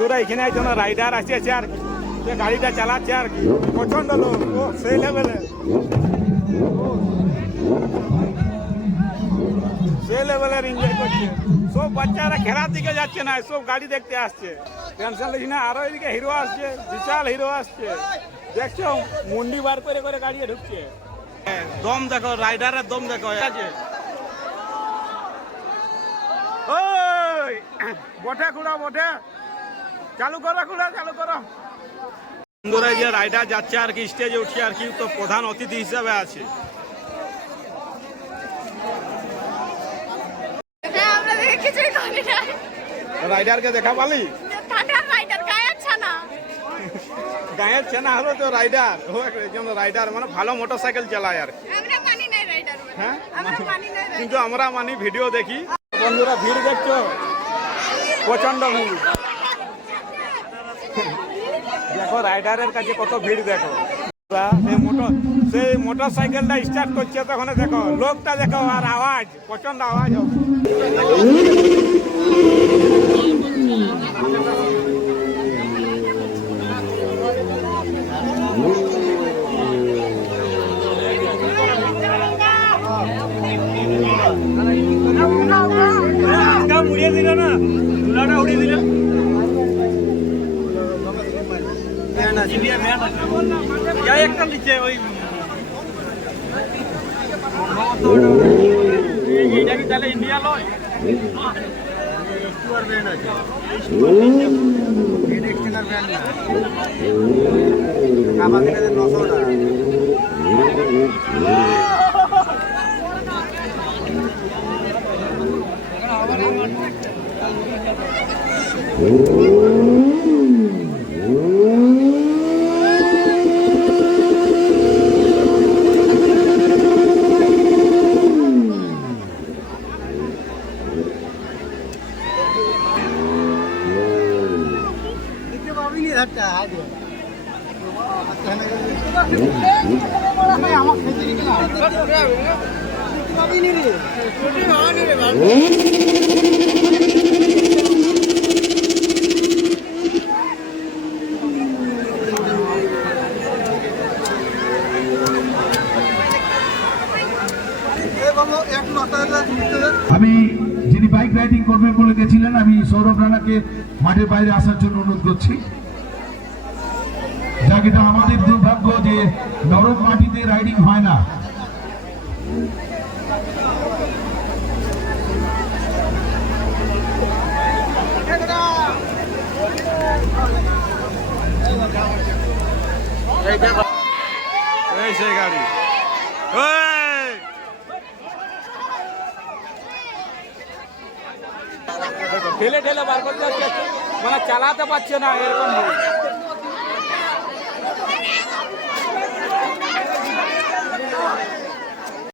তোরা এখানে একজন রাইডার আসছে আর কি, যে গাড়িটা চালাচ্ছে আর কি, প্রচন্ড লোক, ও সেই লেভেলে, সেই লেভেলের এনজয় করছে। সব বাচ্চারা খেলার দিকে যাচ্ছে না, সব গাড়ি দেখতে আসছে। টেনশন লিস না। আরো এদিকে হিরো আসছে, বিশাল হিরো আসছে, দেখছো মুন্ডি বার করে করে গাড়ি ঢুকছে। দম দেখো, রাইডারের দম দেখো। আছে ওই বটে খুঁড়া, বটে চালু করো, খুঁড়া চালু করো। বন্ধুরা যে রাইডার যাচ্ছে আর কি, স্টেজে উঠছে আর কি, তো প্রধান অতিথি হিসাবে আছে। রাইডারকে দেখা পালি? গায়ের ছেনা হলো তো রাইডার, ও একজন রাইডার মানে ভালো মোটর সাইকেল চালায় আর হ্যাঁ, কিন্তু আমরা মানি, ভিডিও দেখি। বন্ধুরা ভিড় দেখছো, প্রচন্ড ভিড়। দেখো রাইডারের কাছে কত ভিড় দেখো। সেই মোটর সাইকেলটা স্টার্ট করছে তখন দেখো, লোকটা দেখো, আর আওয়াজ, প্রচন্ড আওয়াজ হবে। উড়িয়ে দিল না, তুলাটা উড়িয়ে দিল। একটা নিচে ওই এইটা কি তাহলে ইন্ডিয়া লয়? আমাদের 900 টাকা। আমি যিনি বাইক রাইডিং করবেন বলে গেছিলেন, আমি সৌরভ রানাকে মাঠের বাইরে আসার জন্য অনুরোধ করছি। যাক, এটা আমাদের দুর্ভাগ্য যে নরম মাটিতে রাইডিং হয় না। সেই গাড়ি ঠেলে ঠেলে বার করতে হচ্ছে, মানে চালাতে পারছে না এরকম।